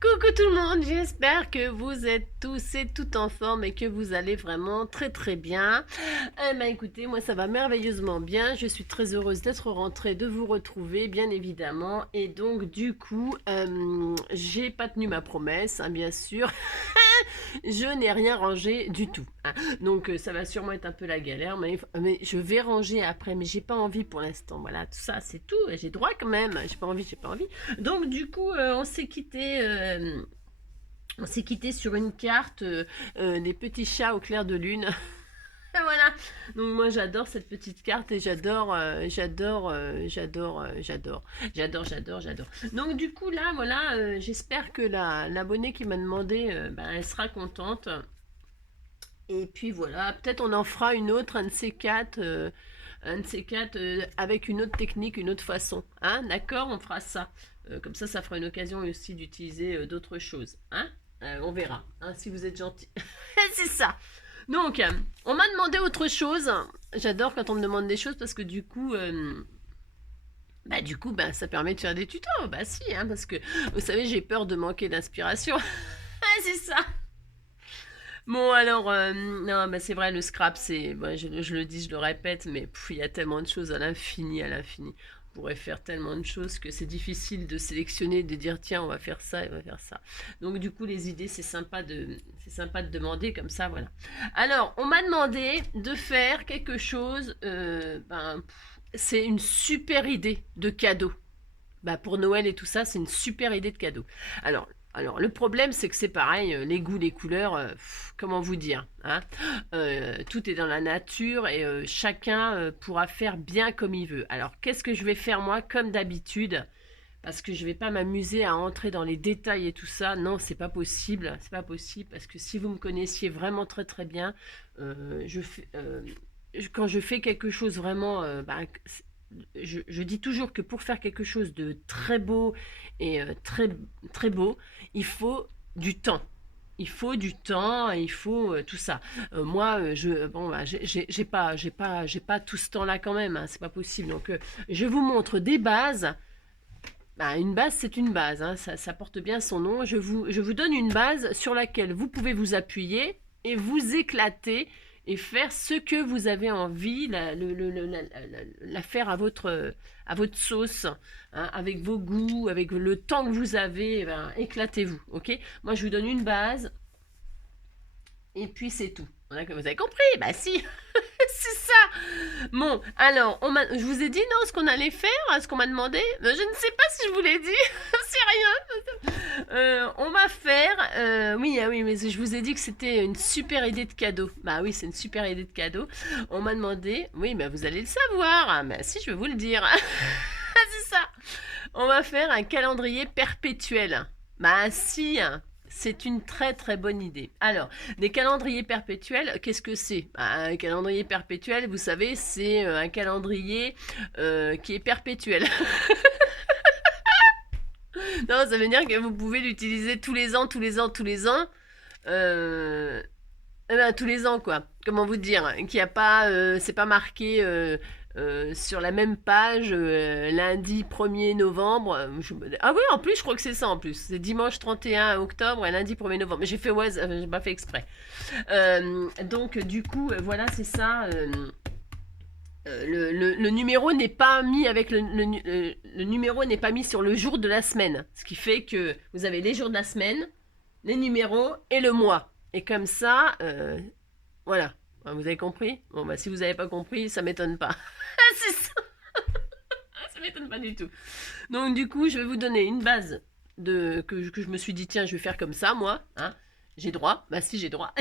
Coucou tout le monde, j'espère que vous êtes tous et toutes en forme et que vous allez vraiment très très bien. Écoutez, moi ça va merveilleusement bien, je suis très heureuse d'être rentrée, de vous retrouver bien évidemment. Et donc du coup, j'ai pas tenu ma promesse, hein, bien sûr. Je n'ai rien rangé du tout, hein. Donc ça va sûrement être un peu la galère, mais je vais ranger après, mais j'ai pas envie pour l'instant. Voilà, tout ça c'est tout, j'ai droit quand même, j'ai pas envie, j'ai pas envie. Donc du coup, on s'est quitté sur une carte des petits chats au clair de lune. Voilà. Donc moi j'adore cette petite carte et j'adore. Donc du coup là voilà, j'espère que l'abonnée qui m'a demandé, elle sera contente. Et puis voilà, peut-être on en fera une autre, un de ces quatre avec une autre technique, une autre façon. Hein, d'accord, on fera ça. Comme ça fera une occasion aussi d'utiliser d'autres choses. Hein. On verra, hein, si vous êtes gentil. C'est ça. Donc, on m'a demandé autre chose. J'adore quand on me demande des choses parce que du coup, ça permet de faire des tutos. Bah si, hein, parce que vous savez, j'ai peur de manquer d'inspiration. C'est ça. Bon, alors, non, c'est vrai, le scrap, je le dis, je le répète, mais il y a tellement de choses à l'infini, à l'infini. On pourrait faire tellement de choses que c'est difficile de sélectionner, de dire, tiens, on va faire ça et on va faire ça. Donc, du coup, les idées, c'est sympa de demander comme ça, voilà. Alors, on m'a demandé de faire quelque chose, c'est une super idée de cadeau. Bah, pour Noël et tout ça, c'est une super idée de cadeau. Alors, le problème, c'est que c'est pareil, les goûts, les couleurs, comment vous dire, hein. Tout est dans la nature et chacun pourra faire bien comme il veut. Alors, qu'est-ce que je vais faire moi, comme d'habitude? Parce que je vais pas m'amuser à entrer dans les détails et tout ça. Non, c'est pas possible, parce que si vous me connaissiez vraiment très très bien, quand je fais quelque chose vraiment, je dis toujours que pour faire quelque chose de très beau et très, très beau, il faut du temps. Il faut du temps, il faut tout ça. Moi, bon, j'ai pas tout ce temps-là quand même, hein, c'est pas possible. Donc, je vous montre des bases. Bah, une base, c'est une base, hein, ça porte bien son nom. Je vous donne une base sur laquelle vous pouvez vous appuyer et vous éclater et faire ce que vous avez envie, la faire à votre sauce, hein, avec vos goûts, avec le temps que vous avez, éclatez-vous, ok? Moi, je vous donne une base et puis c'est tout. Vous avez compris? Bah si, c'est ça. Bon, alors, je vous ai dit non ce qu'on allait faire, ce qu'on m'a demandé. Je ne sais pas si je vous l'ai dit. C'est rien. On va faire. Oui, ah oui, mais je vous ai dit que c'était une super idée de cadeau. Bah oui, c'est une super idée de cadeau. On m'a demandé. Oui, mais vous allez le savoir. Ah, bah si, je vais vous le dire. C'est ça. On va faire un calendrier perpétuel. Bah si, hein. C'est une très très bonne idée. Alors, des calendriers perpétuels, qu'est-ce que c'est? Un calendrier perpétuel, vous savez, c'est un calendrier qui est perpétuel. Non, ça veut dire que vous pouvez l'utiliser tous les ans, tous les ans, tous les ans. Euh, tous les ans, quoi. Comment vous dire? Qu'il y a pas, c'est pas marqué sur la même page lundi 1er novembre. Ah oui, en plus, je crois que c'est ça en plus. C'est dimanche 31 octobre et lundi 1er novembre. Mais j'ai fait ouais, j'ai pas fait exprès. Donc, du coup, voilà, c'est ça. Le numéro n'est pas mis avec le numéro n'est pas mis sur le jour de la semaine, ce qui fait que vous avez les jours de la semaine, les numéros et le mois. Et comme ça, voilà. Vous avez compris? Bon, bah, si vous n'avez pas compris, ça m'étonne pas. C'est ça. Ça m'étonne pas du tout. Donc, du coup, je vais vous donner une base que je me suis dit, tiens, je vais faire comme ça, moi. Hein. J'ai droit. Bah, si, j'ai droit.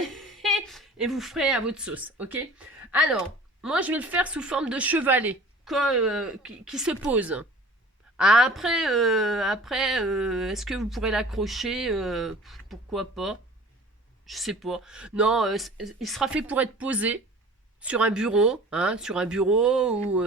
Et vous ferez à votre sauce, ok? Alors, moi, je vais le faire sous forme de chevalet qui se pose. Est-ce que vous pourrez l'accrocher? Pourquoi pas? Je sais pas. Non, il sera fait pour être posé sur un bureau, hein, sur un bureau ou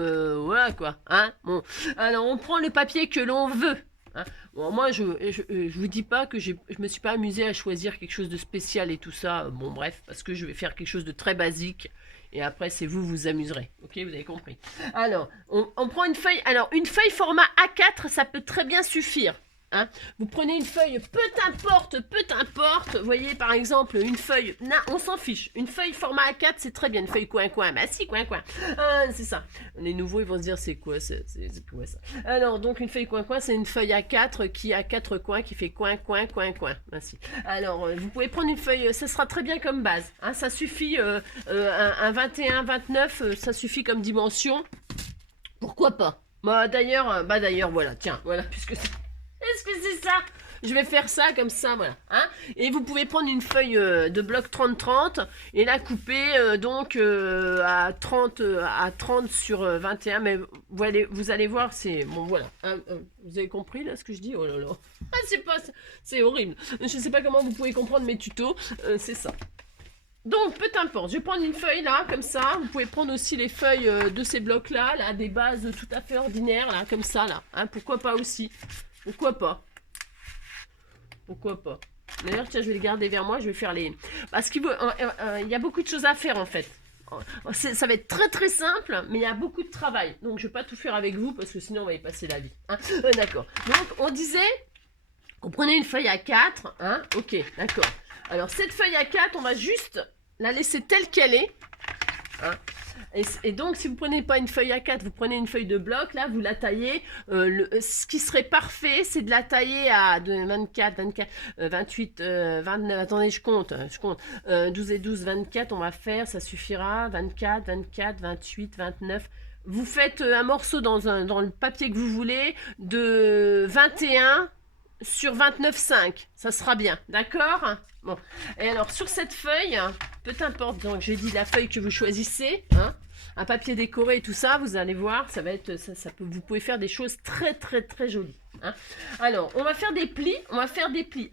voilà quoi, hein. Bon, alors on prend le papier que l'on veut. Hein. Bon, moi, je vous dis pas que je me suis pas amusée à choisir quelque chose de spécial et tout ça. Bon, bref, parce que je vais faire quelque chose de très basique. Et après, c'est vous vous amuserez. Ok, vous avez compris. Alors, on prend une feuille. Alors, une feuille format A4, ça peut très bien suffire. Hein. Vous prenez une feuille, peu importe, vous voyez par exemple une feuille, on s'en fiche, une feuille format A4 c'est très bien, une feuille coin-coin, bah si coin-coin, c'est ça, les nouveaux ils vont se dire c'est quoi ça. Alors donc une feuille coin-coin c'est une feuille A4 qui a 4 coins, qui fait coin-coin, coin-coin, ainsi. Alors vous pouvez prendre une feuille, ça sera très bien comme base, hein, ça suffit, un 21, 29, ça suffit comme dimension, pourquoi pas. D'ailleurs, voilà, tiens, voilà, puisque c'est... Est-ce que c'est ça? Je vais faire ça comme ça, voilà. Hein, et vous pouvez prendre une feuille de bloc 30-30 et la couper donc à 30 sur 21. Mais vous allez voir, c'est... Bon, voilà. Hein, vous avez compris là ce que je dis? Oh là là. C'est horrible. Je ne sais pas comment vous pouvez comprendre mes tutos. C'est ça. Donc, peu importe, je vais prendre une feuille là, comme ça. Vous pouvez prendre aussi les feuilles de ces blocs-là, là, des bases tout à fait ordinaires, là, comme ça, là. Hein, pourquoi pas aussi? Pourquoi pas? Pourquoi pas? D'ailleurs, tiens, je vais les garder vers moi, je vais faire les... Parce qu'il y a beaucoup de choses à faire, en fait. Ça va être très très simple, mais il y a beaucoup de travail. Donc, je ne vais pas tout faire avec vous, parce que sinon, on va y passer la vie. Hein. D'accord. Donc, on disait qu'on prenait une feuille A4. Hein. Ok, d'accord. Alors, cette feuille A4, on va juste la laisser telle qu'elle est. Hein. Et donc, si vous prenez pas une feuille A4, vous prenez une feuille de bloc, là, vous la taillez. Ce qui serait parfait, c'est de la tailler à 24, 28, 29, attendez, je compte. 12 et 12, 24, on va faire, ça suffira. 24, 24, 28, 29. Vous faites un morceau dans le papier que vous voulez de 21 sur 29,5. Ça sera bien, d'accord? Bon, et alors sur cette feuille, peu importe, donc j'ai dit la feuille que vous choisissez, hein, un papier décoré et tout ça, vous allez voir, ça va être, vous pouvez faire des choses très très très jolies. Hein. Alors, on va faire des plis,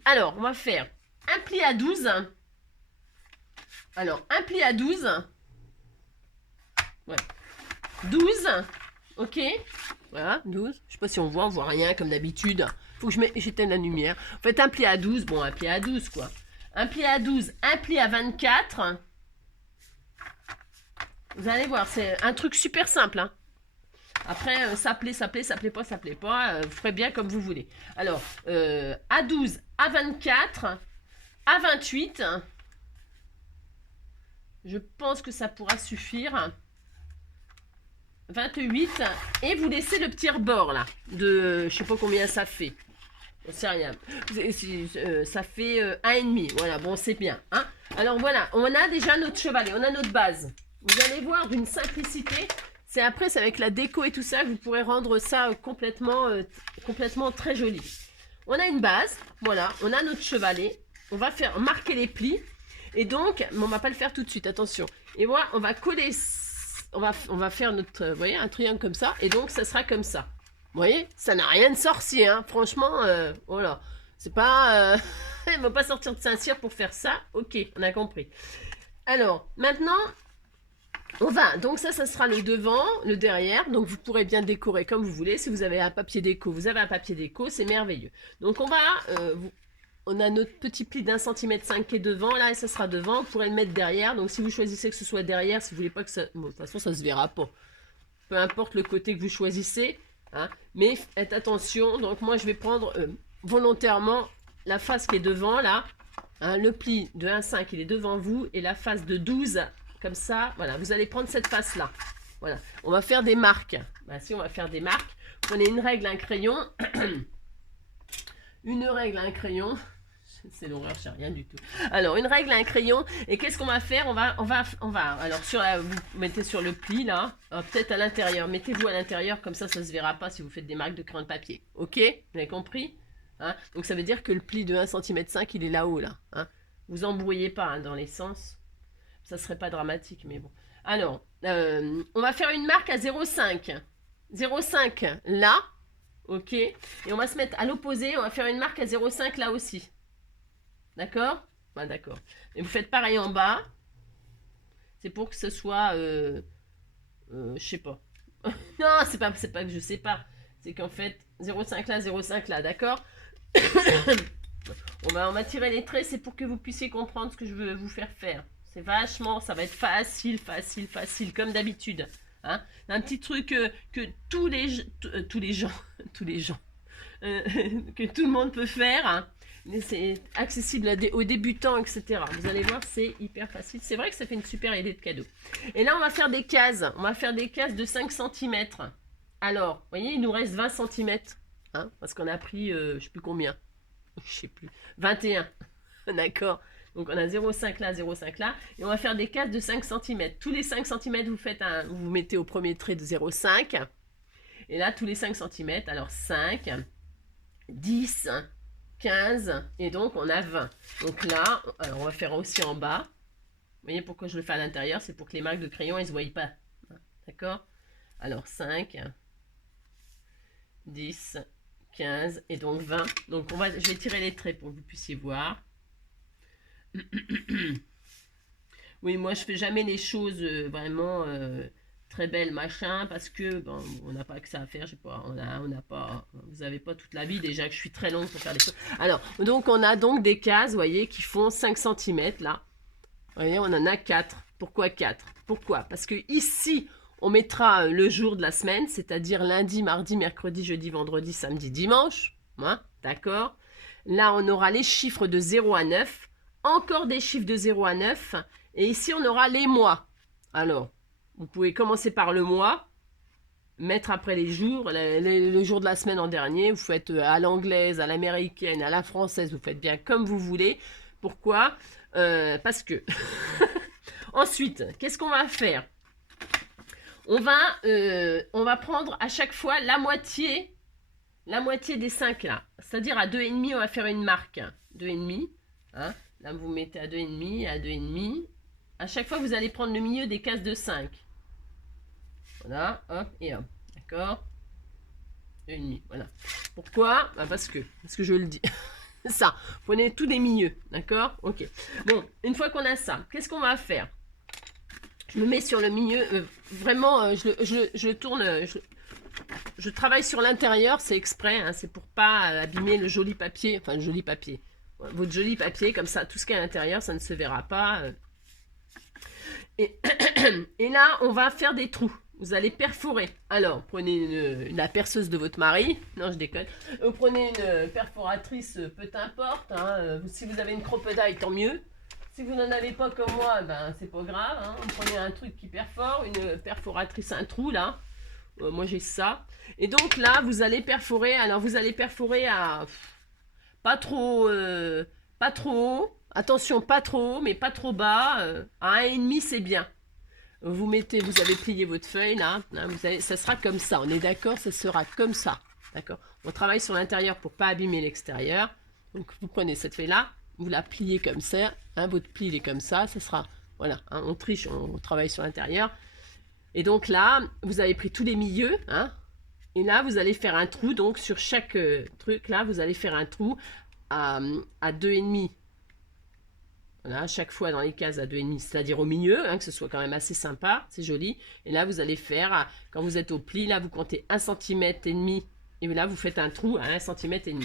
Alors, on va faire un pli à 12. Alors, un pli à 12. Ouais. 12, ok. Voilà, 12. Je sais pas si on voit rien comme d'habitude. Faut que j'éteigne la lumière. Vous faites un pli à 12, bon, un pli à 12, quoi. Un pli à 12, un pli à 24. Vous allez voir, c'est un truc super simple. Hein. Après, ça plaît pas. Vous ferez bien comme vous voulez. Alors, à 12, à 24, à 28. Je pense que ça pourra suffire. 28. Et vous laissez le petit rebord, là. De, je sais pas combien ça fait. C'est rien. Ça fait 1,5. Voilà, bon, c'est bien. Hein. Alors voilà, on a déjà notre chevalet, on a notre base. Vous allez voir d'une simplicité. C'est avec la déco et tout ça que vous pourrez rendre ça complètement très joli. On a une base, voilà, on a notre chevalet. On va faire marquer les plis. Et donc, mais on va pas le faire tout de suite, attention. Et moi, on va coller, on va faire notre, vous voyez, un triangle comme ça. Et donc, ça sera comme ça. Vous voyez, ça n'a rien de sorcier, hein. Franchement, voilà. C'est pas... il ne va pas sortir de Saint-Cyr pour faire ça. Ok, on a compris. Alors, maintenant, on va... Donc ça sera le devant, le derrière. Donc, vous pourrez bien décorer comme vous voulez. Si vous avez un papier déco, vous avez un papier déco. C'est merveilleux. Donc, on va... on a notre petit pli d'1,5 cm qui est devant, là, et ça sera devant. Vous pourrez le mettre derrière. Donc, si vous choisissez que ce soit derrière, si vous voulez pas que ça... Bon, de toute façon, ça se verra pas. Peu importe le côté que vous choisissez. Hein, mais faites attention, donc moi je vais prendre volontairement la face qui est devant là, hein, le pli de 1,5 il est devant vous et la face de 12 comme ça, voilà, vous allez prendre cette face là, voilà, on va faire des marques, ben, si on va faire des marques, prenez une règle, un crayon, c'est l'horreur, c'est rien du tout. Alors, une règle, un crayon. Et qu'est-ce qu'on va faire? On va. Alors, vous mettez sur le pli, là. Peut-être à l'intérieur. Mettez-vous à l'intérieur, comme ça ne se verra pas si vous faites des marques de crayon de papier. Ok? Vous avez compris? Hein, donc, ça veut dire que le pli de 1,5 cm, il est là-haut, là. Hein, vous embrouillez pas hein, dans les sens. Ça serait pas dramatique, mais bon. Alors, on va faire une marque à 0,5. 0,5 là. Ok? Et on va se mettre à l'opposé. On va faire une marque à 0,5 là aussi. D'accord? Ben, d'accord. Et vous faites pareil en bas. C'est pour que ce soit... je sais pas. Non, c'est pas que je sais pas. C'est qu'en fait, 0,5 là, 0,5 là, d'accord? On va tirer les traits, c'est pour que vous puissiez comprendre ce que je veux vous faire faire. C'est vachement, ça va être facile, comme d'habitude. Hein? Un petit truc que tous les gens, euh, que tout le monde peut faire, hein. Mais c'est accessible aux débutants, etc. Vous allez voir, c'est hyper facile. C'est vrai que ça fait une super idée de cadeau. Et là, on va faire des cases. On va faire des cases de 5 cm. Alors, vous voyez, il nous reste 20 cm. Hein, parce qu'on a pris, je ne sais plus combien. Je sais plus. 21. D'accord. Donc, on a 0,5 là, 0,5 là. Et on va faire des cases de 5 cm. Tous les 5 cm, vous mettez au premier trait de 0,5. Et là, tous les 5 cm. Alors, 5, 10, 15, et donc on a 20. Donc là, alors on va faire aussi en bas. Vous voyez pourquoi je le fais à l'intérieur? C'est pour que les marques de crayon, elles ne se voient pas. D'accord? Alors 5, 10, 15, et donc 20. Donc je vais tirer les traits pour que vous puissiez voir. Oui, moi je fais jamais les choses vraiment très belles, machin, parce que bon, on n'a pas que ça à faire, je sais pas, on n'a pas, vous avez pas toute la vie déjà que je suis très longue pour faire des choses. Alors, donc on a donc des cases, vous voyez, qui font 5 cm là. Vous voyez, on en a 4. Pourquoi 4? Pourquoi? Parce que ici, on mettra le jour de la semaine, c'est-à-dire lundi, mardi, mercredi, jeudi, vendredi, samedi, dimanche. Hein, d'accord? Là, on aura les chiffres de 0 à 9, encore des chiffres de 0 à 9, et ici, on aura les mois. Alors, vous pouvez commencer par le mois, mettre après les jours, le jour de la semaine en dernier, vous faites à l'anglaise, à l'américaine, à la française, vous faites bien comme vous voulez. Pourquoi? Parce que... Ensuite, qu'est-ce qu'on va faire? On va prendre à chaque fois la moitié des 5 là. C'est-à-dire à 2,5, on va faire une marque. 2,5. Hein? Là, vous mettez à 2,5, à 2,5. À chaque fois, vous allez prendre le milieu des cases de 5. Voilà, hop, et hop. D'accord? 2,5, voilà. Pourquoi? Parce que je le dis. Ça, prenez tous les milieux. D'accord? Ok. Bon, une fois qu'on a ça, qu'est-ce qu'on va faire? Je me mets sur le milieu. Vraiment, je tourne... Je travaille sur l'intérieur, c'est exprès, hein, c'est pour pas abîmer le joli papier, enfin le joli papier, votre joli papier, comme ça, tout ce qui est à l'intérieur, ça ne se verra pas. Et, et là, on va faire des trous. Vous allez perforer. Alors, prenez la perceuse de votre mari. Non, je déconne. Vous prenez une perforatrice, peu importe. Hein, si vous avez une crocodile, tant mieux. Si vous n'en avez pas comme moi, ben c'est pas grave. Hein, vous prenez un truc qui perfore, une perforatrice, un trou là. Moi j'ai ça. Et donc là, vous allez perforer. Alors vous allez perforer à pas trop haut. Attention, pas trop haut, mais pas trop bas. À 1,5, c'est bien. Vous avez plié votre feuille là. Hein, ça sera comme ça. On est d'accord, ça sera comme ça. D'accord. On travaille sur l'intérieur pour pas abîmer l'extérieur. Donc vous prenez cette feuille là, vous la pliez comme ça. Hein, votre pli il est comme ça. Ça sera, voilà. Hein, on triche, on travaille sur l'intérieur. Et donc là, vous avez pris tous les milieux, hein, et là, vous allez faire un trou, donc sur chaque truc, là, vous allez faire un trou à 2,5. Voilà, chaque fois dans les cases à 2,5, c'est-à-dire au milieu, hein, que ce soit quand même assez sympa, c'est joli. Et là, vous allez faire, quand vous êtes au pli, là, vous comptez 1,5 cm, et là, vous faites un trou à 1,5 cm.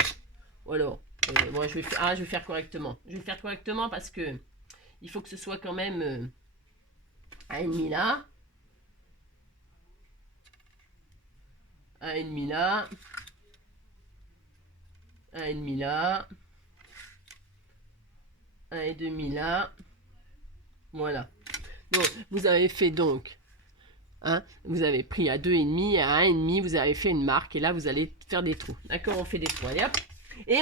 Alors, moi, je vais faire correctement. Je vais faire correctement parce que il faut que ce soit quand même à 1,5 là. 1,5 là, 1,5 là, 1,5 là, voilà. Donc, vous avez fait donc, hein, vous avez pris à 2,5, à 1,5, vous avez fait une marque, et là, vous allez faire des trous. D'accord, on fait des trous, allez hop. Et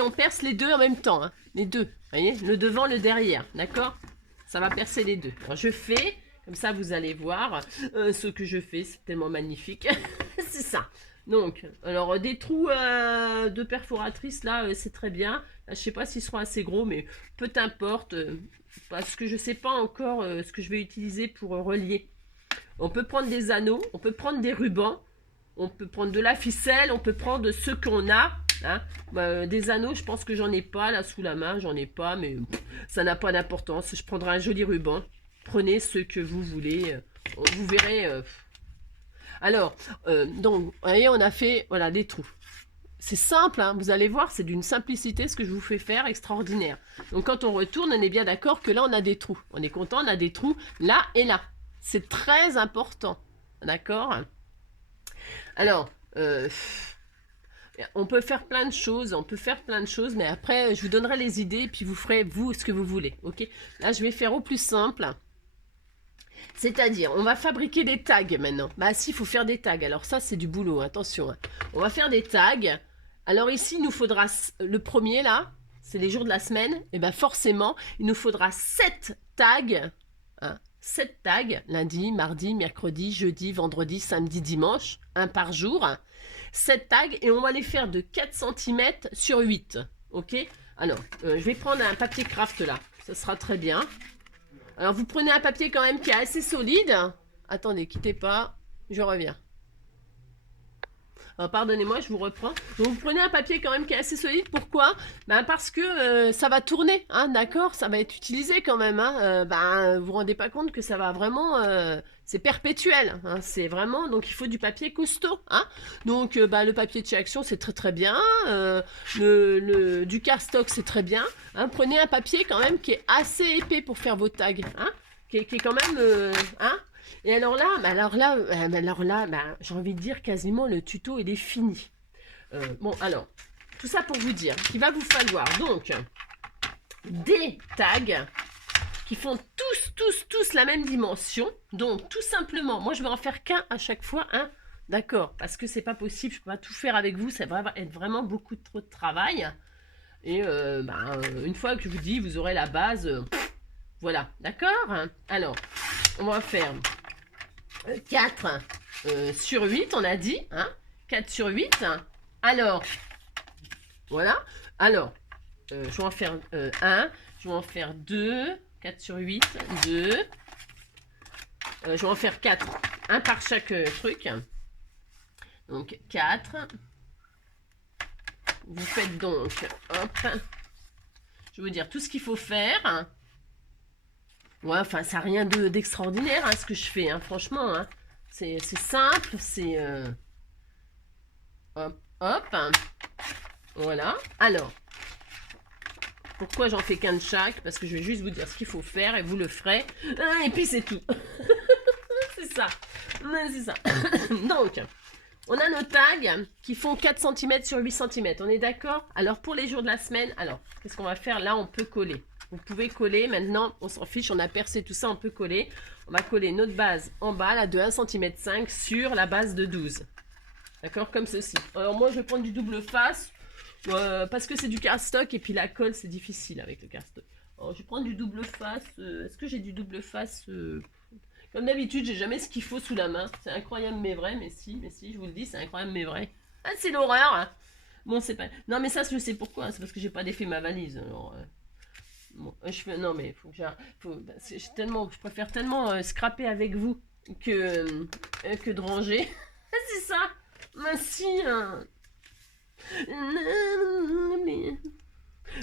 on perce les deux en même temps, hein, les deux, vous voyez, le devant, le derrière, d'accord? Ça va percer les deux. Alors, je fais... Comme ça, vous allez voir ce que je fais. C'est tellement magnifique. C'est ça. Donc, alors, des trous de perforatrice, là, c'est très bien. Là, je sais pas s'ils seront assez gros, mais peu importe. Parce que je sais pas encore ce que je vais utiliser pour relier. On peut prendre des anneaux, on peut prendre des rubans, on peut prendre de la ficelle, on peut prendre ce qu'on a. Hein. Des anneaux, je pense que j'en ai pas, là, sous la main. J'en ai pas, mais ça n'a pas d'importance. Je prendrai un joli ruban. Prenez ce que vous voulez, vous verrez. Alors, donc, vous voyez, on a fait, voilà, des trous. C'est simple, hein, vous allez voir, c'est d'une simplicité ce que je vous fais faire, extraordinaire. Donc, quand on retourne, on est bien d'accord que là, on a des trous. On est content, on a des trous là et là. C'est très important, d'accord? Alors, On peut faire plein de choses, mais après, je vous donnerai les idées, puis vous ferez, vous, ce que vous voulez, ok? Là, je vais faire au plus simple. C'est-à-dire, on va fabriquer des tags maintenant. Bah si, il faut faire des tags. Alors ça, c'est du boulot, attention, hein. On va faire des tags. Alors ici, il nous faudra, le premier là, c'est les jours de la semaine. Et bien forcément, il nous faudra 7 tags. Hein, 7 tags, lundi, mardi, mercredi, jeudi, vendredi, samedi, dimanche. Un par jour. 7 tags et on va les faire de 4 cm sur 8. Ok? Alors, je vais prendre un papier craft là. Ça sera très bien. Alors, vous prenez un papier quand même qui est assez solide. Attendez, quittez pas. Je reviens. Pardonnez-moi, je vous reprends. Donc, vous prenez un papier quand même qui est assez solide. Pourquoi? Ben, parce que ça va tourner, hein, d'accord? Ça va être utilisé quand même. Hein. Vous vous rendez pas compte que ça va vraiment... c'est perpétuel. Hein, c'est vraiment... Donc, il faut du papier costaud. Hein. Donc, le papier de chez Action, c'est très très bien. Du cardstock, c'est très bien. Hein. Prenez un papier quand même qui est assez épais pour faire vos tags. Hein, qui est quand même... hein. Et alors là, j'ai envie de dire quasiment le tuto il est fini. Bon alors, tout ça pour vous dire qu'il va vous falloir donc des tags qui font tous la même dimension. Donc tout simplement, moi je vais en faire qu'un à chaque fois, hein, d'accord, parce que c'est pas possible, je peux pas tout faire avec vous, ça va être vraiment beaucoup trop de travail. Et une fois que je vous dis, vous aurez la base, voilà, d'accord. Alors, on va faire 4 sur 8, on a dit. Hein, 4 sur 8. Alors, voilà. Alors, je vais en faire 1. Je vais en faire 2. 4 sur 8. 2. Je vais en faire 4. Un par chaque truc. Donc, 4. Vous faites donc, hop. Je vais vous dire tout ce qu'il faut faire. Ouais, enfin, ça n'a rien d'extraordinaire, hein, ce que je fais, hein, franchement. Hein. C'est simple, c'est... hop, hop. Voilà. Alors, pourquoi j'en fais qu'un de chaque? Parce que je vais juste vous dire ce qu'il faut faire et vous le ferez. Et puis, c'est tout. C'est ça. C'est ça. Donc, on a nos tags qui font 4 cm sur 8 cm. On est d'accord? Alors, pour les jours de la semaine, alors, qu'est-ce qu'on va faire? Là, on peut coller. Vous pouvez coller, maintenant, on s'en fiche, on a percé tout ça, on peut coller. On va coller notre base en bas, là, de 1,5 cm sur la base de 12. D'accord, comme ceci. Alors moi, je vais prendre du double face, parce que c'est du cardstock, et puis la colle, c'est difficile avec le cardstock. Alors, je vais prendre du double face. Est-ce que j'ai du double face Comme d'habitude, j'ai jamais ce qu'il faut sous la main. C'est incroyable, mais vrai, mais si, je vous le dis, c'est incroyable, mais vrai. Ah, c'est l'horreur, hein. Bon, c'est pas... Non, mais ça, je sais pourquoi, c'est parce que j'ai pas défait ma valise, alors... Bon, non mais faut que je préfère tellement scraper avec vous que de ranger. C'est ça. Merci. Hein.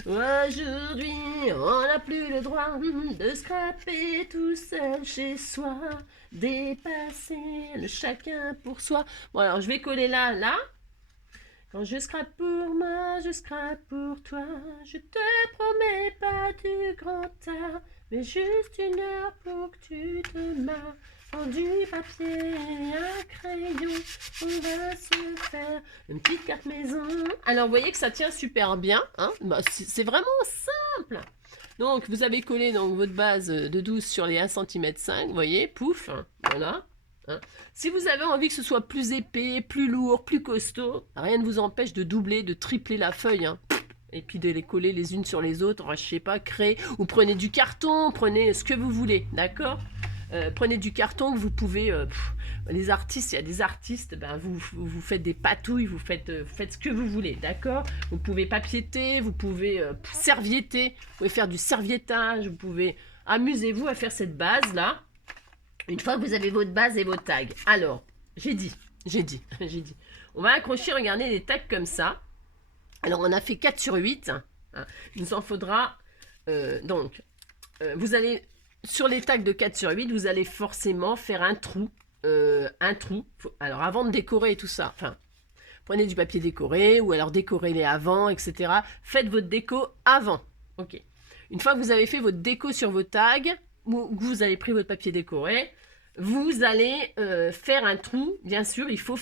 Aujourd'hui, on n'a plus le droit de scraper tout seul chez soi, dépasser le chacun pour soi. Bon alors je vais coller là. Quand je scrape pour moi, je scrape pour toi. Je te promets pas du grand art, mais juste une heure pour que tu te marres. Prends du papier et un crayon, on va se faire une petite carte maison. Alors, vous voyez que ça tient super bien. Hein, c'est vraiment simple. Donc, vous avez collé donc, votre base de 12 sur les 1,5 cm, vous voyez, pouf, voilà. Hein. Si vous avez envie que ce soit plus épais, plus lourd, plus costaud, rien ne vous empêche de doubler, de tripler la feuille. Hein. Et puis de les coller les unes sur les autres, je sais pas, créer, ou prenez du carton, prenez ce que vous voulez, d'accord. Prenez du carton que vous pouvez... les artistes, il y a des artistes, vous faites des patouilles, vous faites ce que vous voulez, d'accord. Vous pouvez papiéter, vous pouvez servietter, vous pouvez faire du serviettage, vous pouvez... Amusez-vous à faire cette base-là. Une fois que vous avez votre base et vos tags. Alors, j'ai dit. On va accrocher, regardez, des tags comme ça. Alors, on a fait 4 sur 8. Hein. Il nous en faudra... vous allez... Sur les tags de 4 sur 8, vous allez forcément faire un trou. Alors, avant de décorer tout ça, prenez du papier décoré ou alors décorez-les avant, etc. Faites votre déco avant. Ok. Une fois que vous avez fait votre déco sur vos tags, ou que vous avez pris votre papier décoré, vous allez faire un trou. Bien sûr, il faut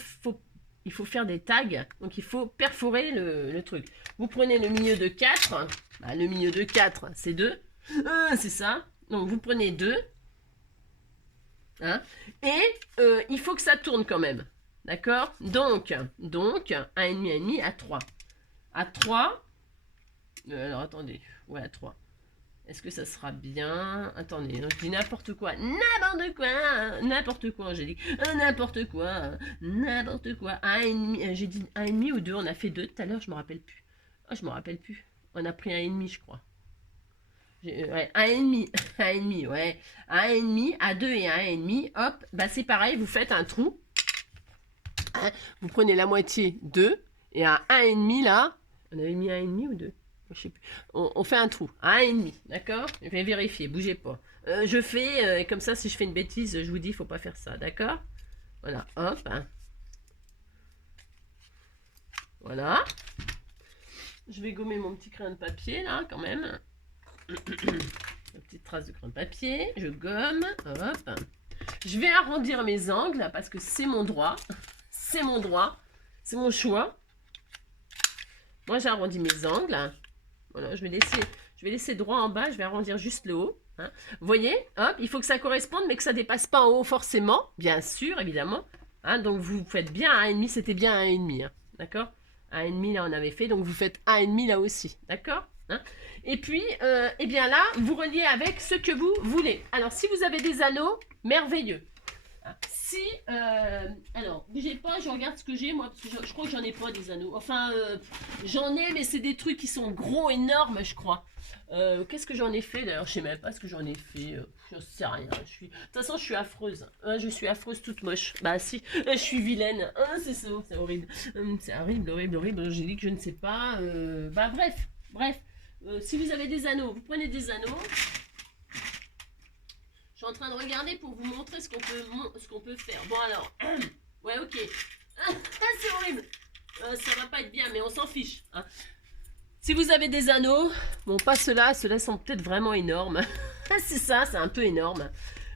il faut faire des tags. Donc, il faut perforer le truc. Vous prenez le milieu de 4. Bah, le milieu de 4, c'est 2. C'est ça. Donc, vous prenez 2. Hein, et il faut que ça tourne quand même. D'accord, donc 1,5 à 3. À 3. Alors, attendez. Ouais, à 3. Est-ce que ça sera bien? Attendez, je dis n'importe quoi. N'importe quoi. N'importe quoi, Angélique. N'importe quoi. N'importe quoi. 1,5. J'ai dit 1,5 ou 2. On a fait 2 tout à l'heure, je me rappelle plus. Oh, je me rappelle plus. On a pris 1,5, je crois. Ouais, 1,5. 1,5, ouais. 1,5 à 2 et 1,5. Hop, bah c'est pareil, vous faites un trou. Hein, vous prenez la moitié 2. Et à 1,5 là. On avait mis 1,5 ou 2? Je sais plus. On fait un trou à 1,5, d'accord? Je vais vérifier, bougez pas. Je fais, comme ça, si je fais une bêtise, je vous dis, il faut pas faire ça, d'accord? Voilà, hop. Hein. Voilà. Je vais gommer mon petit crayon de papier, là, quand même. Une petite trace de crayon de papier. Je gomme, hop. Je vais arrondir mes angles, parce que c'est mon droit. C'est mon droit. C'est mon choix. Moi, j'ai arrondi mes angles. Voilà, je vais laisser droit en bas, je vais arrondir juste le haut. Hein. Vous voyez, hop, il faut que ça corresponde, mais que ça ne dépasse pas en haut forcément, bien sûr, évidemment. Hein, donc vous faites bien 1,5, c'était bien 1,5. Hein, d'accord? 1,5 là on avait fait, donc vous faites 1,5 là aussi, d'accord? Hein. Et puis, eh bien là, vous reliez avec ce que vous voulez. Alors, si vous avez des anneaux, merveilleux. Si, alors, bougez pas, je regarde ce que j'ai, moi, parce que je crois que j'en ai pas des anneaux. Enfin, j'en ai, mais c'est des trucs qui sont gros, énormes, je crois. Qu'est-ce que j'en ai fait, d'ailleurs? Je sais même pas ce que j'en ai fait. Je sais rien. De toute façon, je suis affreuse. Je suis affreuse, toute moche. Bah, si, je suis vilaine. C'est ça, c'est horrible. C'est horrible, horrible, horrible. J'ai dit que je ne sais pas. Bah, bref. Si vous avez des anneaux, vous prenez des anneaux. Je suis en train de regarder pour vous montrer ce qu'on peut faire. Bon alors, ouais ok. C'est horrible. Ça va pas être bien, mais on s'en fiche. Hein. Si vous avez des anneaux, bon pas ceux-là sont peut-être vraiment énormes. C'est ça, c'est un peu énorme.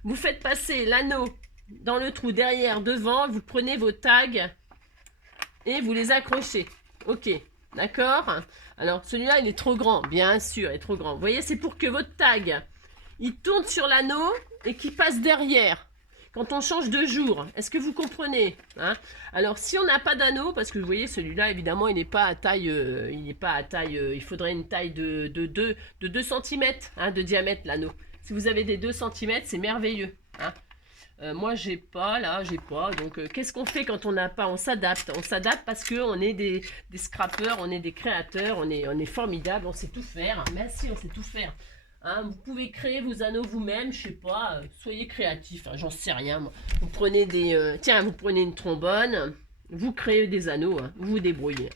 Vous faites passer l'anneau dans le trou derrière, devant, vous prenez vos tags et vous les accrochez. Ok, d'accord? Alors celui-là il est trop grand, bien sûr, il est trop grand. Vous voyez, c'est pour que votre tag il tourne sur l'anneau et qui passe derrière quand on change de jour. Est-ce que vous comprenez? Hein? Alors, si on n'a pas d'anneau, parce que vous voyez, celui-là, évidemment, il n'est pas à taille, il faudrait une taille de 2 cm hein, de diamètre, l'anneau. Si vous avez des 2 cm, c'est merveilleux. Hein? Moi, j'ai pas, donc, qu'est-ce qu'on fait quand on n'a pas? On s'adapte. On s'adapte parce qu'on est des scrappers, on est des créateurs, on est formidables, on sait tout faire. Merci, on sait tout faire. Hein, vous pouvez créer vos anneaux vous-même, je sais pas, soyez créatifs, hein, j'en sais rien. Moi. Vous prenez vous prenez une trombone, vous créez des anneaux, hein, vous vous débrouillez.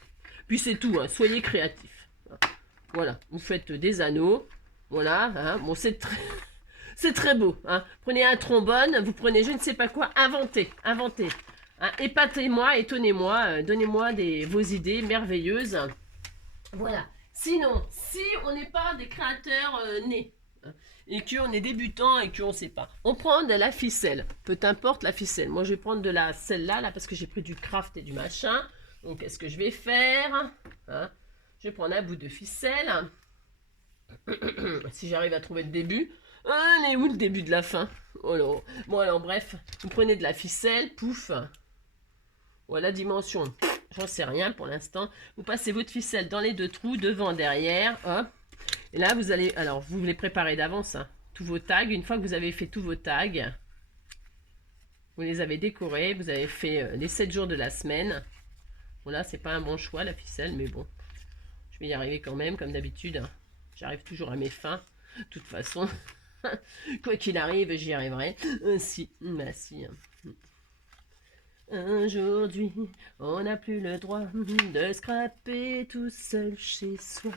Puis c'est tout, hein, soyez créatifs. Voilà, vous faites des anneaux, voilà, hein, bon c'est très beau. Hein. Prenez un trombone, vous prenez je ne sais pas quoi, inventez. Hein, épatez-moi, étonnez-moi, donnez-moi vos idées merveilleuses. Voilà. Sinon, si on n'est pas des créateurs nés, hein, et qu'on est débutant et qu'on ne sait pas, on prend de la ficelle, peu importe la ficelle. Moi, je vais prendre celle-là, là, parce que j'ai pris du craft et du machin. Donc, qu'est-ce que je vais faire? Hein? Je vais prendre un bout de ficelle. Si j'arrive à trouver le début. Elle est où le début de la fin? Oh là. Bon, alors, bref, vous prenez de la ficelle, pouf. Voilà, dimension. J'en sais rien pour l'instant. Vous passez votre ficelle dans les 2 trous, devant, derrière. Hop. Et là, vous allez... Alors, vous les préparez d'avance. Hein, tous vos tags. Une fois que vous avez fait tous vos tags, vous les avez décorés. Vous avez fait les 7 jours de la semaine. Bon, là, c'est pas un bon choix, la ficelle. Mais bon, je vais y arriver quand même, comme d'habitude. Hein. J'arrive toujours à mes fins. De toute façon, quoi qu'il arrive, j'y arriverai. Si, bah si. Hein. Aujourd'hui, on n'a plus le droit de scraper tout seul chez soi,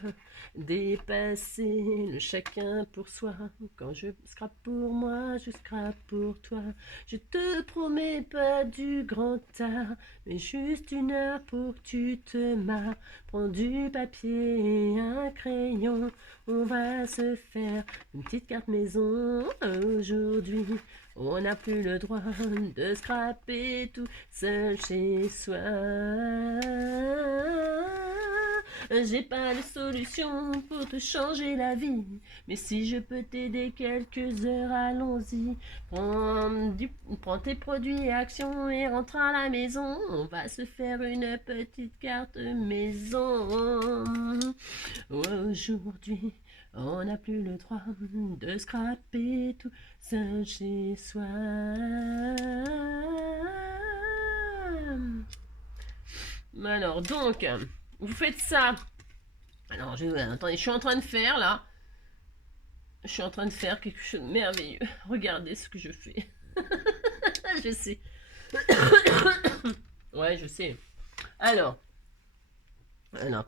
dépasser le chacun pour soi. Quand je scrape pour moi, je scrape pour toi. Je te promets pas du grand art, mais juste 1 heure pour que tu te marres. Prends du papier et un crayon. On va se faire une petite carte maison aujourd'hui. On n'a plus le droit de scraper tout seul chez soi. J'ai pas de solution pour te changer la vie, mais si je peux t'aider quelques heures, allons-y. Prends tes produits et actions et rentre à la maison. On va se faire une petite carte maison. Aujourd'hui, on n'a plus le droit de scraper tout seul chez soi. Alors donc, vous faites ça. Alors, attendez, je suis en train de faire là. Je suis en train de faire quelque chose de merveilleux. Regardez ce que je fais. Je sais. Ouais, je sais. Alors,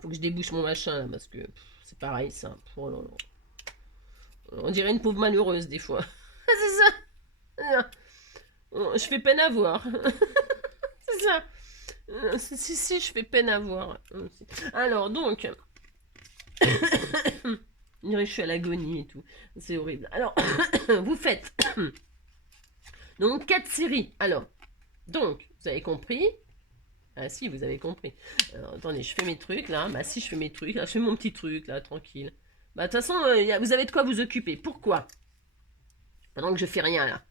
faut que je débouche mon machin là, parce que c'est pareil ça. Oh là là. On dirait une pauvre malheureuse des fois. C'est ça. Je fais peine à voir. C'est ça. Si, je fais peine à voir. Alors, donc... je suis à l'agonie et tout. C'est horrible. Alors, vous faites... donc, 4 séries. Alors, donc, vous avez compris? Ah si, vous avez compris. Alors, attendez, je fais mes trucs, là. Bah si, je fais mes trucs. Là, je fais mon petit truc, là, tranquille. Bah, de toute façon, vous avez de quoi vous occuper. Pourquoi? Pendant que je fais rien, là.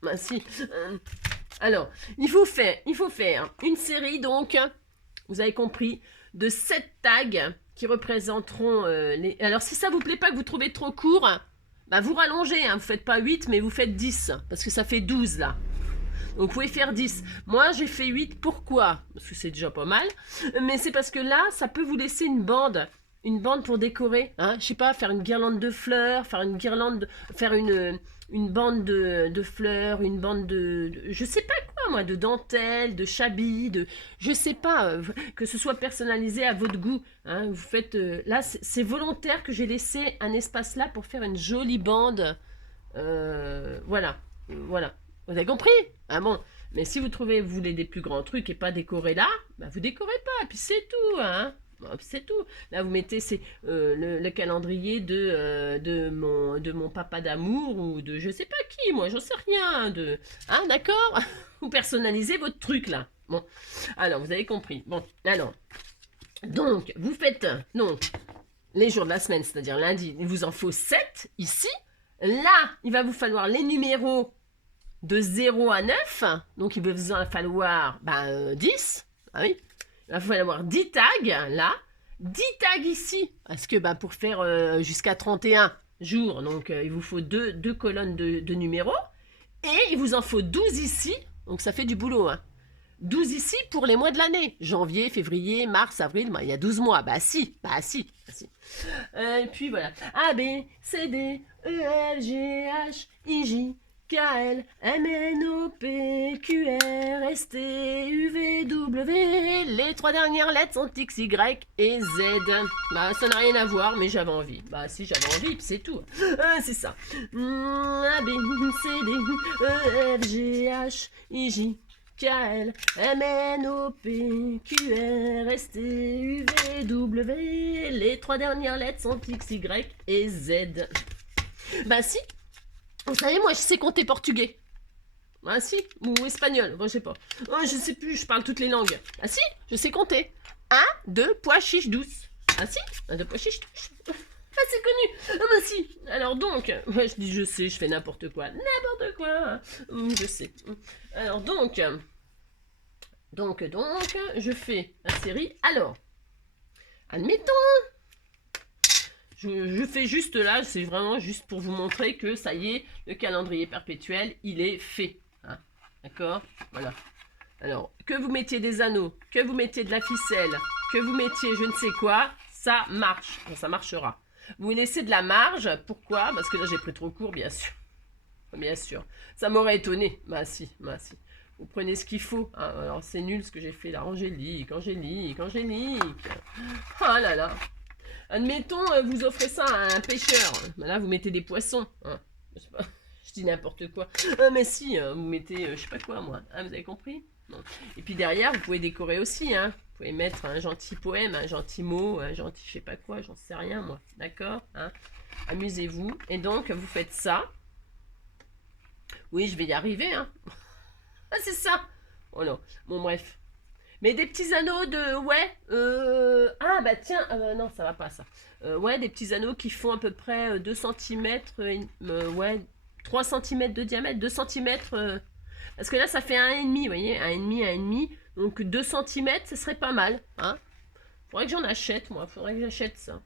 Bah si... alors, il faut faire une série, donc, vous avez compris, de 7 tags qui représenteront les... Alors, si ça vous plaît pas, que vous trouvez trop court, bah vous rallongez, hein, vous faites pas 8, mais vous faites 10, parce que ça fait 12, là. Donc, vous pouvez faire 10. Moi, j'ai fait 8, pourquoi? Parce que c'est déjà pas mal, mais c'est parce que là, ça peut vous laisser une bande pour décorer, hein, je sais pas, faire une guirlande de fleurs, faire une guirlande, faire une bande de fleurs, une bande je sais pas quoi moi, de dentelle, de chablis, je sais pas, que ce soit personnalisé à votre goût, hein, vous faites, là c'est volontaire que j'ai laissé un espace là pour faire une jolie bande, voilà, vous avez compris? Ah bon, mais si vous voulez des plus grands trucs et pas décorer là, bah vous décorez pas, et puis c'est tout, hein. C'est tout. Là, vous mettez le calendrier de mon papa d'amour ou de je sais pas qui, moi, j'en sais rien. Hein, d'accord? Vous personnalisez votre truc, là. Bon, alors, vous avez compris. Bon, alors, donc, vous faites les jours de la semaine, c'est-à-dire lundi, il vous en faut 7 ici. Là, il va vous falloir les numéros de 0 à 9. Donc, il va vous en falloir 10. Ah oui. Il va falloir 10 tags, là, 10 tags ici, parce que pour faire jusqu'à 31 jours, donc il vous faut deux colonnes de numéros, et il vous en faut 12 ici, donc ça fait du boulot, hein. 12 ici pour les mois de l'année, janvier, février, mars, avril, il y a 12 mois, bah si. Et puis voilà, A, B, C, D, E, F, G, H, I, J, K, L, M, N, O, P, Q, R, S, T, U, V, W. Les 3 dernières lettres sont X, Y et Z. Bah, ça n'a rien à voir, mais j'avais envie. Bah, si, j'avais envie, puis c'est tout. C'est ça. A, B, C, D, E, F, G, H, I, J, K, L, M, N, O, P, Q, R, S, T, U, V, W. Les 3 dernières lettres sont X, Y et Z. Bah, si. Vous savez, moi, je sais compter portugais. Ah si, ou espagnol, bon, je sais pas. Oh, je sais plus, je parle toutes les langues. Ah si, je sais compter. 1, 2, pois chiche douce. Ah si, 1, 2, pois chiche douce. Ah, c'est connu. Ah bah si. Alors donc, je dis je sais, je fais n'importe quoi. N'importe quoi. Je sais. Alors donc, je fais la série. Alors, admettons... Je fais juste là, c'est vraiment juste pour vous montrer que ça y est, le calendrier perpétuel, il est fait. Hein, d'accord? Voilà. Alors, que vous mettiez des anneaux, que vous mettiez de la ficelle, que vous mettiez je ne sais quoi, ça marche. Bon, ça marchera. Vous laissez de la marge, pourquoi? Parce que là, j'ai pris trop court, bien sûr. Bien sûr. Ça m'aurait étonné. Bah si. Vous prenez ce qu'il faut. Hein. Alors, c'est nul ce que j'ai fait là. Angélique. Oh là là. Admettons, vous offrez ça à un pêcheur. Là, vous mettez des poissons. Hein. Je sais pas, je dis n'importe quoi. Mais si, vous mettez, je sais pas quoi, moi. Hein, vous avez compris? Non. Et puis derrière, vous pouvez décorer aussi. Hein. pouvez mettre un gentil poème, un gentil mot, un gentil je sais pas quoi, j'en sais rien moi. D'accord, hein. Amusez-vous. Et donc, vous faites ça. Oui, je vais y arriver, hein. Ah, c'est ça. Oh non. Bon, bref. Mais des petits anneaux de... Ouais. Ah, bah tiens. Non, ça va pas, ça. Ouais, des petits anneaux qui font à peu près 2 cm. Ouais, 3 cm de diamètre. 2 cm. Parce que là, ça fait 1,5. Vous voyez, 1,5. Donc 2 cm, ce serait pas mal. Hein. Faudrait que j'en achète, moi. Faudrait que j'achète ça.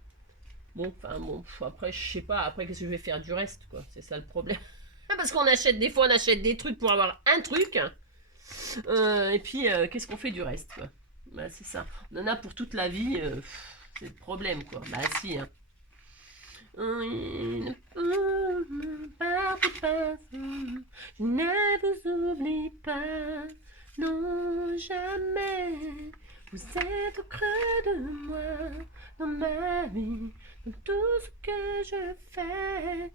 Bon, enfin, bon. Après, je sais pas. Après, qu'est-ce que je vais faire du reste, quoi. C'est ça le problème. Parce qu'on achète, des fois, on achète des trucs pour avoir un truc. Et puis, qu'est-ce qu'on fait du reste, quoi. Bah, c'est ça. On en a pour toute la vie. C'est le problème, quoi. Bah, si, hein. Je ne vous oublie pas, non jamais. Vous êtes au creux de moi, dans ma vie, dans tout ce que je fais.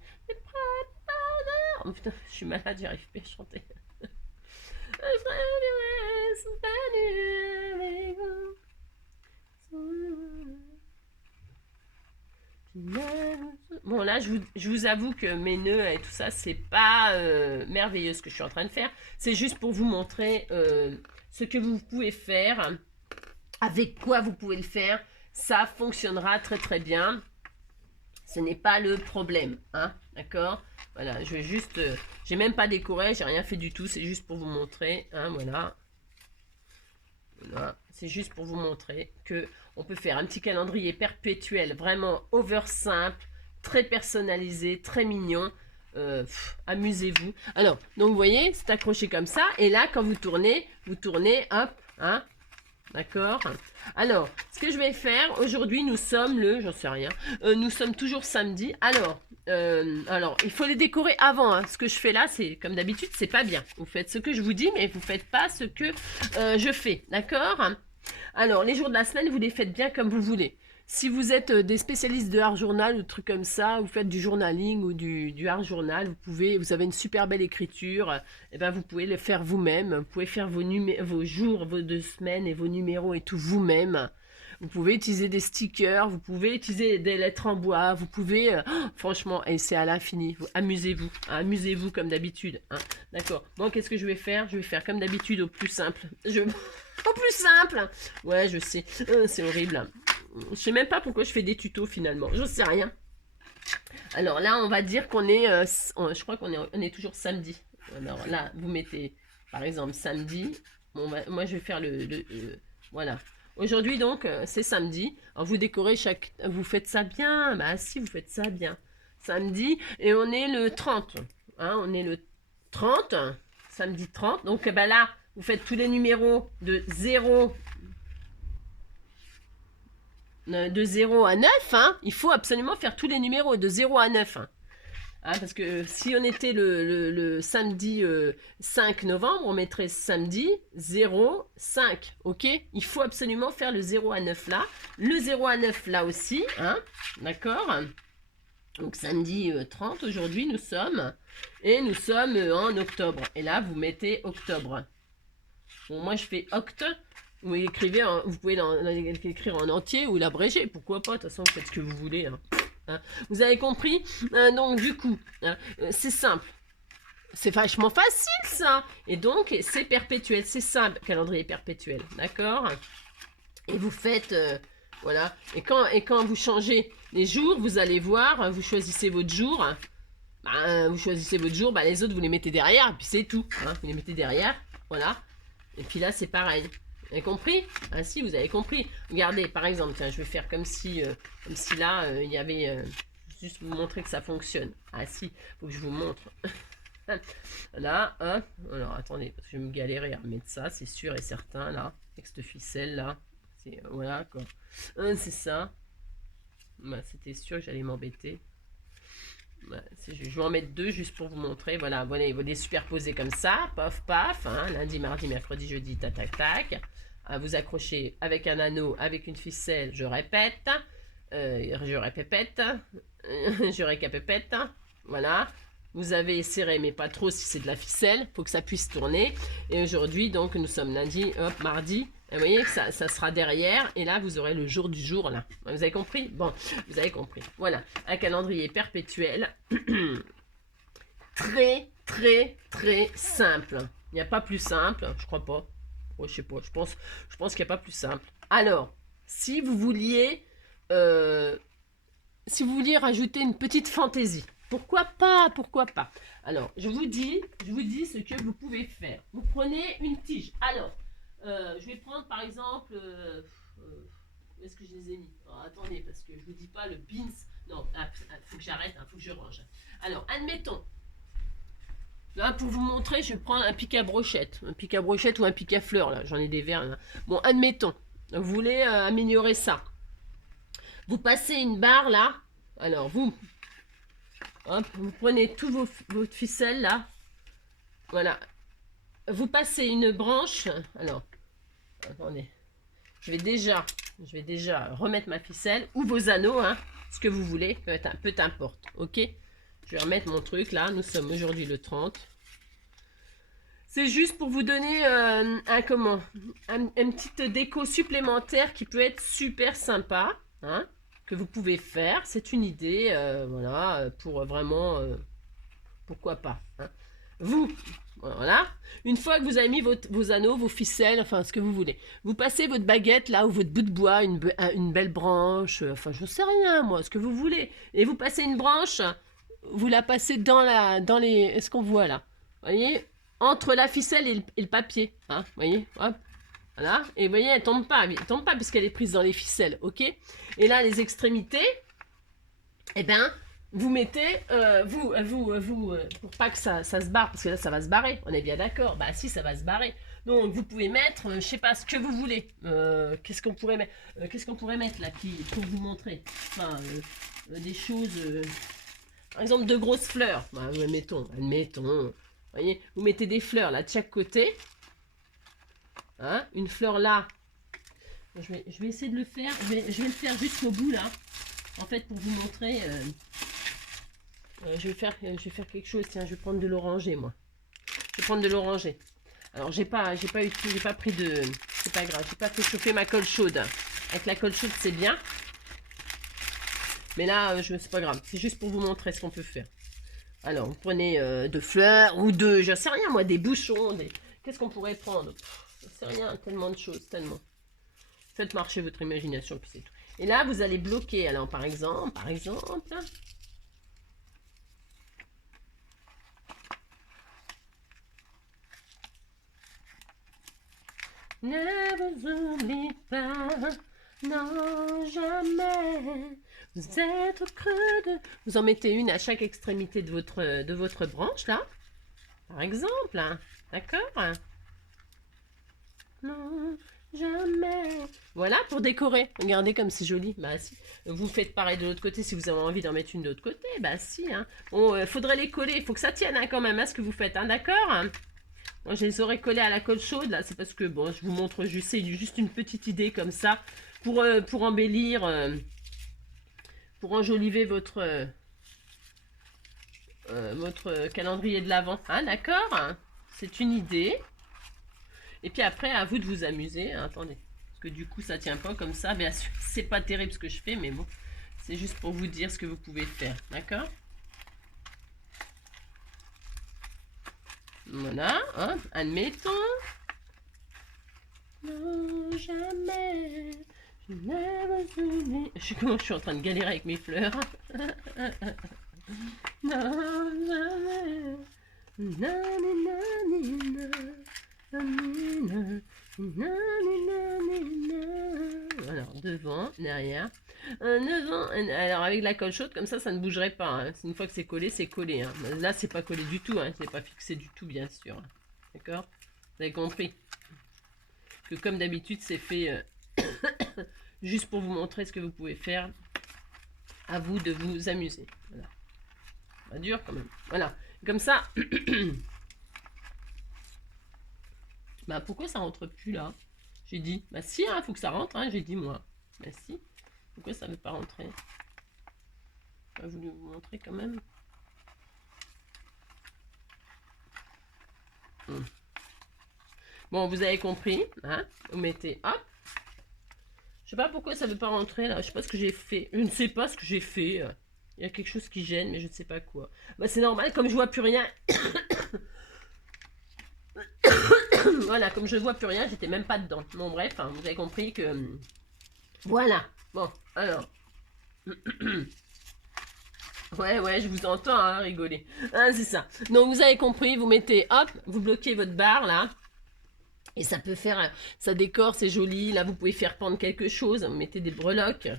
Oh putain, je suis malade, j'arrive pas à chanter. Je ferai du reste avec vous. Bon, là, je vous avoue que mes nœuds et tout ça, c'est pas merveilleux ce que je suis en train de faire. C'est juste pour vous montrer ce que vous pouvez faire, avec quoi vous pouvez le faire. Ça fonctionnera très très bien. Ce n'est pas le problème, hein, d'accord? Voilà, je vais juste... j'ai même pas décoré, j'ai rien fait du tout, c'est juste pour vous montrer, hein, voilà. Voilà, c'est juste pour vous montrer que on peut faire un petit calendrier perpétuel, vraiment over simple, très personnalisé, très mignon. Amusez-vous. Alors, donc vous voyez, c'est accroché comme ça, et là, quand vous tournez, hop, hein, d'accord. Alors, ce que je vais faire, aujourd'hui, nous sommes le... J'en sais rien. Nous sommes toujours samedi. Alors, il faut les décorer avant. Hein. Ce que je fais là, c'est comme d'habitude, c'est pas bien. Vous faites ce que je vous dis, mais vous faites pas ce que je fais. D'accord? Alors, les jours de la semaine, vous les faites bien comme vous voulez. Si vous êtes des spécialistes de art journal ou de trucs comme ça, vous faites du journaling ou du art journal, vous avez une super belle écriture, et ben vous pouvez le faire vous-même. Vous pouvez faire vos jours, vos 2 semaines et vos numéros et tout vous-même. Vous pouvez utiliser des stickers, vous pouvez utiliser des lettres en bois, vous pouvez... franchement, et c'est à l'infini. Amusez-vous. Hein, amusez-vous comme d'habitude. Hein. D'accord. Bon, qu'est-ce que je vais faire? Je vais faire comme d'habitude au plus simple. Au plus simple. Ouais, je sais. C'est horrible. Je sais même pas pourquoi je fais des tutos finalement. Je sais rien. Alors là, on va dire qu'on est... je crois qu'on est toujours samedi. Alors là, vous mettez par exemple samedi. Bon, moi, je vais faire voilà. Aujourd'hui, donc, c'est samedi. Alors, vous décorez vous faites ça bien. Bah, si, vous faites ça bien. Samedi. Et on est le 30. Hein, on est le 30. Samedi 30. Donc, bah, là, vous faites tous les numéros de 0 à 9. Hein. Il faut absolument faire tous les numéros de 0 à 9. Hein. Hein, parce que si on était le samedi 5 novembre, on mettrait samedi 0, 5, ok? Il faut absolument faire le 0 à 9 là, le 0 à 9 là aussi, hein? D'accord? Donc samedi 30, aujourd'hui nous sommes en octobre. Et là, vous mettez octobre. Bon, moi je fais oct. Vous écrivez, vous pouvez l'écrire en entier ou l'abréger, pourquoi pas? De toute façon, vous faites ce que vous voulez, hein. Hein. Vous avez compris? Donc du coup, hein, c'est simple. C'est vachement facile ça. Et donc c'est perpétuel. C'est simple, calendrier perpétuel. D'accord? Et vous faites... voilà. Et quand vous changez les jours, vous allez voir, vous choisissez votre jour. Les autres vous les mettez derrière. Et puis c'est tout. Hein, vous les mettez derrière. Voilà. Et puis là c'est pareil. Vous avez compris? Ah si, vous avez compris. Regardez, par exemple, tiens, je vais faire comme si là, il y avait... juste vous montrer que ça fonctionne. Ah si, faut que je vous montre. Là, hop. Alors, attendez, parce que je vais me galérer à remettre ça, c'est sûr et certain, là. Avec cette ficelle, là. Voilà, quoi. C'est ça. Bah, c'était sûr que j'allais m'embêter. Bah, je vais en mettre 2 juste pour vous montrer. Voilà, il va les superposer comme ça. Paf, paf. Hein, lundi, mardi, mercredi, jeudi, tac, tac, tac. Vous accrochez avec un anneau, avec une ficelle, je répète. Je répète. Je récapépète. Voilà. Vous avez serré, mais pas trop si c'est de la ficelle. Il faut que ça puisse tourner. Et aujourd'hui, donc, nous sommes lundi, hop, mardi. Et vous voyez que ça sera derrière. Et là, vous aurez le jour du jour, là. Vous avez compris? Bon, vous avez compris. Voilà, un calendrier perpétuel. Très, très, très simple. Il n'y a pas plus simple. Je crois pas. Ouais, je sais pas. Je pense qu'il n'y a pas plus simple. Alors, si vous vouliez... si vous vouliez rajouter une petite fantaisie, pourquoi pas, pourquoi pas. Alors, je vous dis ce que vous pouvez faire. Vous prenez une tige. Alors, je vais prendre par exemple, où est-ce que je les ai mis? Alors, attendez, parce que je vous dis pas le beans. Non, il faut que j'arrête, il faut que je range. Alors, admettons, là, pour vous montrer, je vais prendre un pic à brochette. Un pic à brochette ou un pic à fleurs, là. J'en ai des verts, là. Bon, admettons, vous voulez améliorer ça. Vous passez une barre, là. Alors, hop, vous prenez tous vos ficelles, là. Voilà. Vous passez une branche. Alors, attendez. Je vais déjà remettre ma ficelle. Ou vos anneaux, hein. Ce que vous voulez. Peu t'importe. Ok? Je vais remettre mon truc, là. Nous sommes aujourd'hui le 30. C'est juste pour vous donner une petite déco supplémentaire qui peut être super sympa, hein, que vous pouvez faire. C'est une idée, voilà, pour vraiment, pourquoi pas. Hein. Voilà, une fois que vous avez mis vos anneaux, vos ficelles, enfin ce que vous voulez, vous passez votre baguette là ou votre bout de bois, une belle branche, enfin je sais rien moi, ce que vous voulez, et vous passez une branche, vous la passez dans les, est-ce qu'on voit là, vous voyez, entre la ficelle et le papier, hein, vous voyez, hop, voilà, et vous voyez, elle tombe pas puisqu'elle est prise dans les ficelles, ok, et là les extrémités, eh ben, vous mettez, pour pas que ça se barre, parce que là ça va se barrer, on est bien d'accord, bah si ça va se barrer, donc vous pouvez mettre, je sais pas, ce que vous voulez, qu'est-ce qu'on pourrait mettre là, pour vous montrer, enfin, des choses, par exemple de grosses fleurs, bah, admettons, vous voyez, vous mettez des fleurs là de chaque côté, hein, une fleur là, je vais essayer de le faire, je vais le faire jusqu'au bout là, en fait pour vous montrer, je vais faire quelque chose, tiens, je vais prendre de l'oranger moi, je vais prendre de l'oranger, alors j'ai pas pris de, c'est pas grave, j'ai pas fait chauffer ma colle chaude, avec la colle chaude c'est bien, mais là, c'est pas grave. C'est juste pour vous montrer ce qu'on peut faire. Alors, vous prenez de fleurs ou je sais rien, moi, des bouchons. Qu'est-ce qu'on pourrait prendre? Je sais rien, tellement de choses, tellement. Faites marcher votre imagination, puis c'est tout. Et là, vous allez bloquer. Alors, par exemple. Ne vous oublie pas, non, jamais. Vous êtes au creux de... Vous en mettez une à chaque extrémité de votre branche, là. Par exemple, hein. D'accord? Non, jamais. Voilà, pour décorer. Regardez comme c'est joli. Bah si. Vous faites pareil de l'autre côté si vous avez envie d'en mettre une de l'autre côté. Bah si, hein. Bon, faudrait les coller. Il faut que ça tienne, hein, quand même, à ce que vous faites, hein. D'accord? Moi, je les aurais collés à la colle chaude, là. C'est parce que, bon, je vous montre juste, c'est juste une petite idée comme ça. Pour embellir... pour enjoliver votre calendrier de l'Avent. Hein, d'accord? C'est une idée. Et puis après, à vous de vous amuser. Hein, attendez. Parce que du coup, ça tient pas comme ça. Bien sûr, c'est pas terrible ce que je fais, mais bon. C'est juste pour vous dire ce que vous pouvez faire. D'accord? Voilà. Hein, admettons. Non, jamais. Je je suis en train de galérer avec mes fleurs. Non, jamais. Alors, devant, derrière. Devant, alors avec la colle chaude, comme ça ne bougerait pas. Hein. Une fois que c'est collé, c'est collé. Hein. Là, c'est pas collé du tout. Hein. C'est pas fixé du tout, bien sûr. D'accord? Vous avez compris? Que comme d'habitude, c'est fait juste pour vous montrer ce que vous pouvez faire. À vous de vous amuser. Voilà. Pas dur quand même. Voilà. Comme ça. Bah pourquoi ça rentre plus là? J'ai dit. Bah si, il faut que ça rentre, hein, j'ai dit moi. Bah si. Pourquoi ça ne veut pas rentrer? J'ai pas voulu vous montrer quand même. Bon, vous avez compris, hein? Vous mettez, hop. Je sais pas pourquoi ça veut pas rentrer, là. Je sais pas ce que j'ai fait. Je ne sais pas ce que j'ai fait. Il y a quelque chose qui gêne, mais je ne sais pas quoi. Bah, c'est normal, comme je vois plus rien. Voilà, comme je vois plus rien, j'étais même pas dedans. Bon, bref, hein, vous avez compris que... Voilà. Bon, alors... Ouais, je vous entends, hein, rigoler. Hein, c'est ça. Donc, vous avez compris, vous mettez, hop, vous bloquez votre barre, là. Et ça peut faire, ça décore, c'est joli. Là, vous pouvez faire pendre quelque chose. Vous mettez des breloques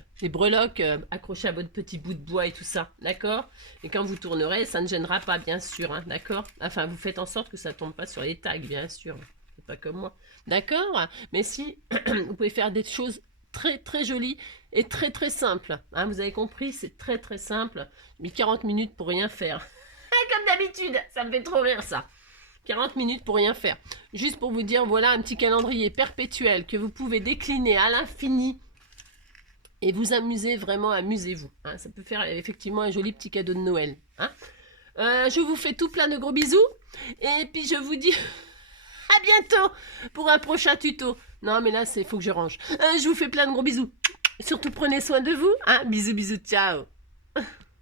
accrochées à votre petit bout de bois et tout ça, d'accord? Et quand vous tournerez, ça ne gênera pas, bien sûr, hein, d'accord? Enfin, vous faites en sorte que ça ne tombe pas sur les tags, bien sûr. C'est pas comme moi, d'accord? Mais si, vous pouvez faire des choses très, très jolies et très, très simples. Hein, vous avez compris, c'est très, très simple. J'ai mis 40 minutes pour rien faire. Comme d'habitude, ça me fait trop rire, ça. 40 minutes pour rien faire. Juste pour vous dire, voilà un petit calendrier perpétuel que vous pouvez décliner à l'infini et vous amuser, vraiment amusez-vous. Hein. Ça peut faire effectivement un joli petit cadeau de Noël. Hein. Je vous fais tout plein de gros bisous et puis je vous dis à bientôt pour un prochain tuto. Non mais là, il faut que je range. Je vous fais plein de gros bisous. Surtout prenez soin de vous. Hein. Bisous, bisous, ciao.